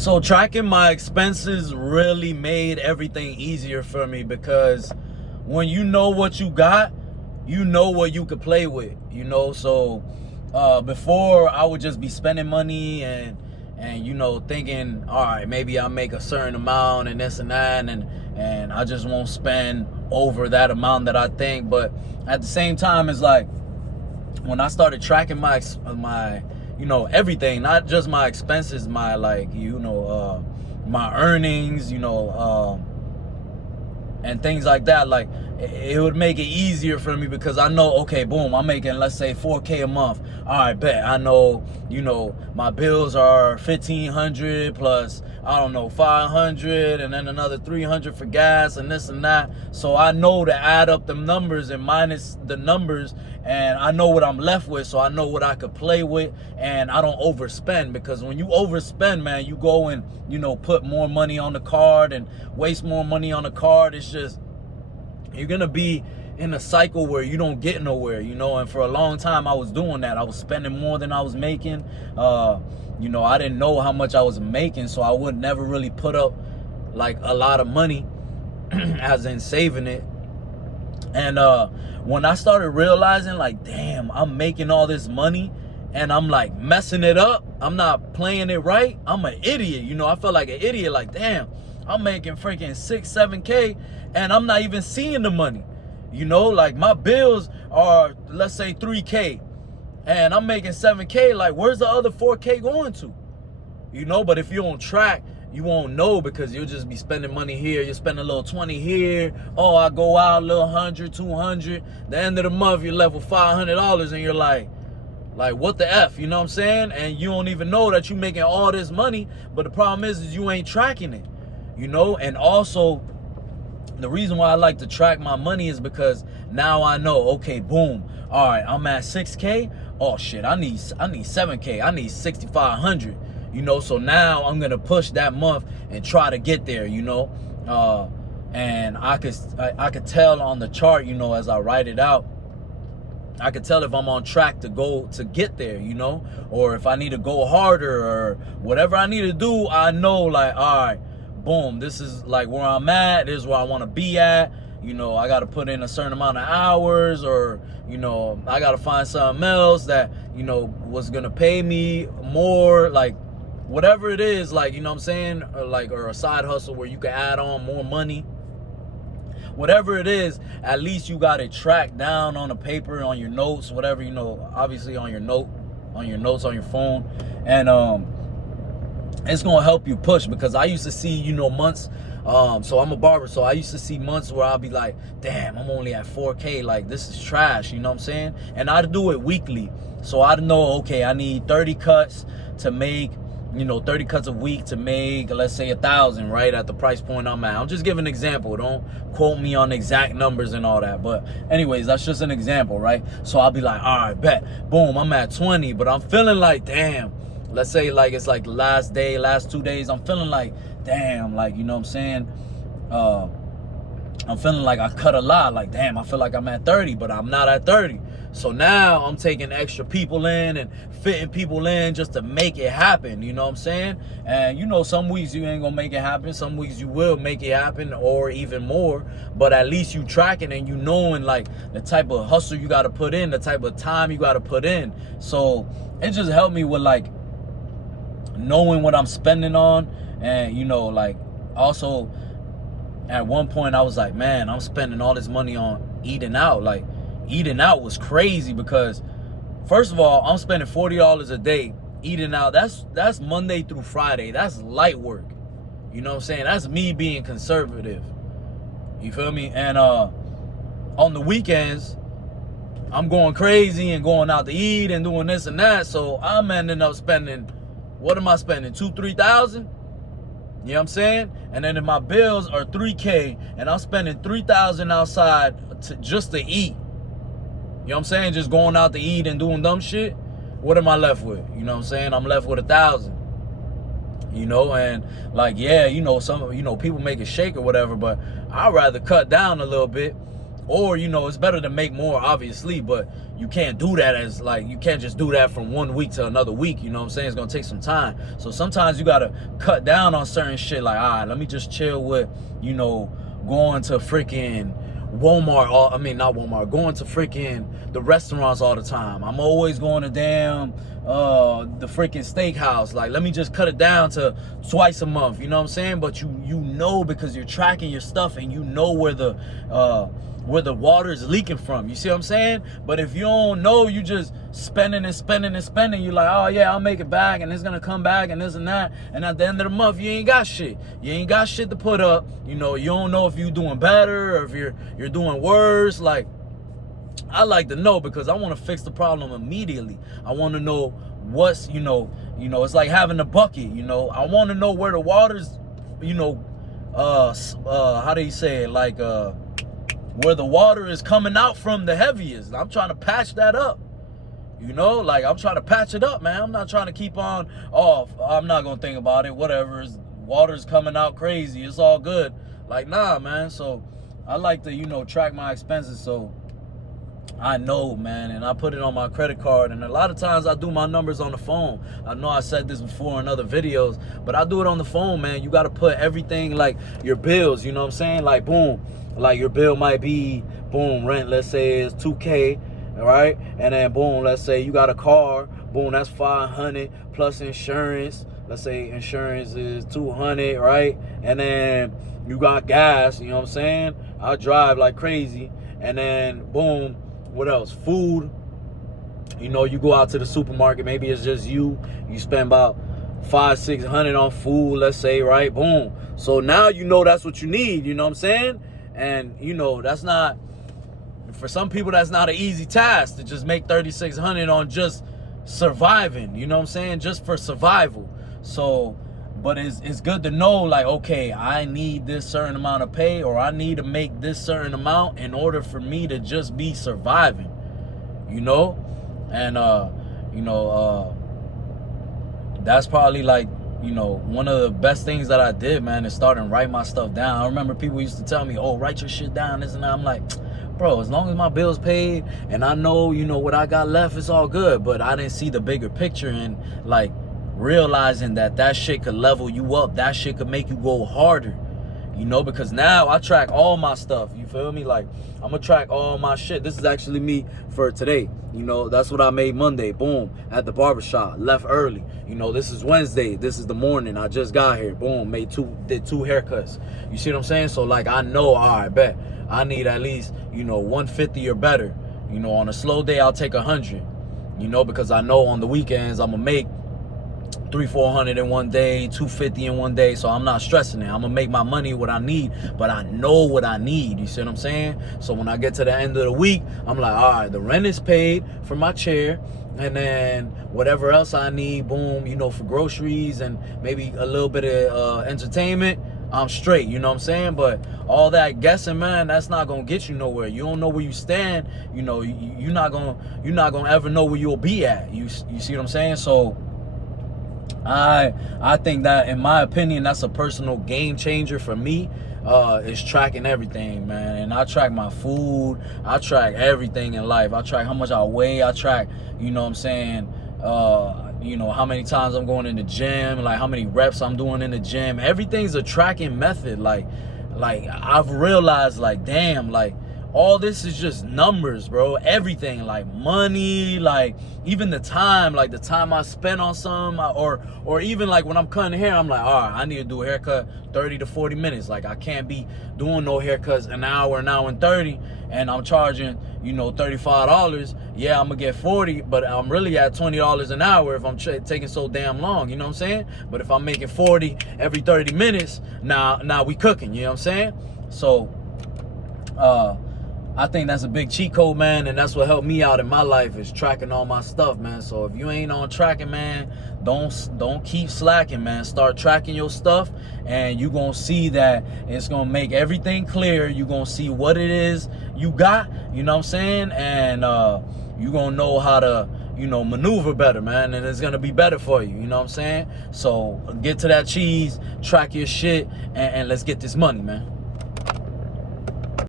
So tracking my expenses really made everything easier for me, because when you know what you got, you know what you could play with, So before, I would just be spending money and thinking, all right, maybe I'll make a certain amount and this and that, and I just won't spend over that amount that I think. But at the same time, it's like, when I started tracking my everything, not just my expenses, my my earnings, and things like that, like it would make it easier for me, because I know, okay, boom, I'm making, let's say, $4K a month. All right, bet. I know, my bills are $1,500 plus, I don't know, $500, and then another $300 for gas and this and that. So I know to add up the numbers and minus the numbers, and I know what I'm left with, so I know what I could play with, and I don't overspend. Because when you overspend, man, you go and put more money on the card and waste more money on the card. It's just, you're gonna be in a cycle where you don't get nowhere, and for a long time I was doing that. I was spending more than I was making. I didn't know how much I was making, so I would never really put up like a lot of money as in saving it. And when I started realizing, like, damn, I'm making all this money and I'm like messing it up, I'm not playing it right, I'm an idiot. I felt like an idiot, like, damn, I'm making freaking 6-7K and I'm not even seeing the money. Like, my bills are, let's say, 3K and I'm making 7K. Like, where's the other 4K going to? But if you don't track, you won't know, because you'll just be spending money here. You spend a little 20 here. Oh, I go out a little 100, 200. The end of the month, you're left with $500, and you're like, what the F? You know what I'm saying? And you don't even know that you're making all this money. But the problem is you ain't tracking it. And also, the reason why I like to track my money is because now I know, okay, boom, all right, I'm at 6K. Oh shit, I need 7K. I need 6,500. So now I'm gonna push that month and try to get there. And I could tell on the chart, as I write it out, I could tell if I'm on track to get there, or if I need to go harder or whatever I need to do. I know, like, all right, boom, this is like where I'm at. This is where I want to be at. I got to put in a certain amount of hours, or, I got to find something else that, was going to pay me more, like, whatever it is, like, what I'm saying, or a side hustle where you can add on more money. Whatever it is, at least you got it tracked down on a paper, on your notes, whatever, obviously on your notes on your phone. And it's gonna help you push, because I used to see, months, so I'm a barber, so I used to see months where I'll be like, damn, I'm only at 4K, like, this is trash, what I'm saying? And I'd do it weekly, so I'd know, okay, I need 30 cuts to make, 30 cuts a week to make, let's say, 1,000, right, at the price point I'm at. I'm just giving an example. Don't quote me on exact numbers and all that. But anyways, that's just an example, right? So I'll be like, all right, bet, boom, I'm at 20, but I'm feeling like, damn, let's say, like, it's like last 2 days, I'm feeling like, damn, like, what I'm saying, I'm feeling like I cut a lot, like, damn, I feel like I'm at 30, but I'm not at 30. So now I'm taking extra people in and fitting people in just to make it happen, what I'm saying? And some weeks you ain't gonna make it happen, some weeks you will make it happen, or even more. But at least you tracking and you knowing, like, the type of hustle you gotta put in, the type of time you gotta put in. So it just helped me with, like, knowing what I'm spending on. And like, also at one point I was like, man, I'm spending all this money on eating out. Like, eating out was crazy, because first of all, I'm spending $40 a day eating out. That's Monday through Friday. That's light work. What I'm saying? That's me being conservative. You feel me? And on the weekends, I'm going crazy and going out to eat and doing this and that. So I'm ending up spending, what am I spending? $2,000-$3,000? You know what I'm saying? And then if my bills are 3K and I'm spending $3,000 outside just to eat, you know what I'm saying? Just going out to eat and doing dumb shit. What am I left with? You know what I'm saying? I'm left with 1,000. And like, yeah, some, people make it shake or whatever, but I'd rather cut down a little bit, Or, you know, it's better to make more, obviously, but you can't do that as, like, you can't just do that from 1 week to another week, you know what I'm saying? It's gonna take some time. So sometimes you gotta cut down on certain shit, like, all right, let me just chill with, you know, going to freaking Walmart, I mean, not Walmart, going to freaking the restaurants all the time. I'm always going to damn the freaking steakhouse. Like, let me just cut it down to twice a month, you know what I'm saying? But you know, because you're tracking your stuff and you know where the water is leaking from. You see what I'm saying? But if you don't know, you just spending and spending and spending. You're like, oh yeah, I'll make it back, and it's gonna come back, and this and that. And at the end of the month, you ain't got shit. You ain't got shit to put up. You know, you don't know if you're doing better or if you're doing worse. Like, I like to know, because I want to fix the problem immediately. I want to know what's, you know, it's like having a bucket, you know. I want to know where the water's, you know, how do you say it? Like, where the water is coming out from the heaviest. I'm trying to patch that up. You know, like, I'm trying to patch it up, man. I'm not trying to keep on, oh, I'm not going to think about it. Whatever. Water's coming out crazy. It's all good. Like, nah, man. So I like to, you know, track my expenses so I know, man, and I put it on my credit card. And a lot of times I do my numbers on the phone. I know I said this before in other videos, but I do it on the phone, man. You got to put everything, like your bills, you know what I'm saying? Like, boom, like your bill might be, boom, rent, let's say it's 2K, all right? And then, boom, let's say you got a car, boom, that's 500 plus insurance. Let's say insurance is 200, right? And then you got gas, you know what I'm saying? I drive like crazy. And then, boom, what else? Food. You know, you go out to the supermarket, maybe it's just you spend about $500-600 on food, let's say, right? Boom. So now you know that's what you need, you know what I'm saying? And, you know, that's not, for some people, that's not an easy task to just make $3,600 on just surviving, you know what I'm saying? Just for survival. So, but it's good to know, like, okay, I need this certain amount of pay, or I need to make this certain amount in order for me to just be surviving, you know? And, you know, that's probably, like, you know, one of the best things that I did, man, is starting to write my stuff down. I remember people used to tell me, oh, write your shit down, this and that. I'm like, bro, as long as my bill's paid and I know, you know, what I got left, it's all good. But I didn't see the bigger picture, and, like, realizing that shit could level you up. That shit could make you go harder, you know, because now I track all my stuff, you feel me? Like, I'm gonna track all my shit. This is actually me for today, you know. That's what I made Monday, boom, at the barbershop, left early, you know. This is Wednesday, this is the morning, I just got here, boom, did two haircuts, you see what I'm saying? So, like, I know, all right, bet I need at least, you know, 150 or better, you know. On a slow day, I'll take 100, you know, because I know on the weekends I'm gonna make 300-400 in one day, 250 in one day. So I'm not stressing it. I'm gonna make my money what I need, but I know what I need. You see what I'm saying? So when I get to the end of the week, I'm like, all right, the rent is paid for my chair, and then whatever else I need, boom, you know, for groceries and maybe a little bit of entertainment, I'm straight, you know what I'm saying? But all that guessing, man, that's not gonna get you nowhere. You don't know where you stand, you know. You're not gonna ever know where you'll be at. You see what I'm saying? So I think that, in my opinion, that's a personal game changer for me, is tracking everything, man. And I track my food, I track everything in life. I track how much I weigh, I track, you know what I'm saying, you know, how many times I'm going in the gym, like how many reps I'm doing in the gym. Everything's a tracking method. Like I've realized, like, damn, like, all this is just numbers, bro. Everything, like money, like even the time, like the time I spend on some, or even like when I'm cutting hair, I'm like, all right, I need to do a haircut 30 to 40 minutes. Like, I can't be doing no haircuts an hour and 30, and I'm charging, you know, $35. Yeah, I'm gonna get 40, but I'm really at $20 an hour if I'm taking so damn long, you know what I'm saying? But if I'm making 40 every 30 minutes, now we cooking, you know what I'm saying? So, I think that's a big cheat code, man, and that's what helped me out in my life, is tracking all my stuff, man. So if you ain't on tracking, man, don't keep slacking, man. Start tracking your stuff, and you gonna see that it's gonna make everything clear. You gonna see what it is you got, you know what I'm saying, and you gonna know how to, you know, maneuver better, man, and it's gonna be better for you, you know what I'm saying? So get to that cheese, track your shit, and let's get this money, man.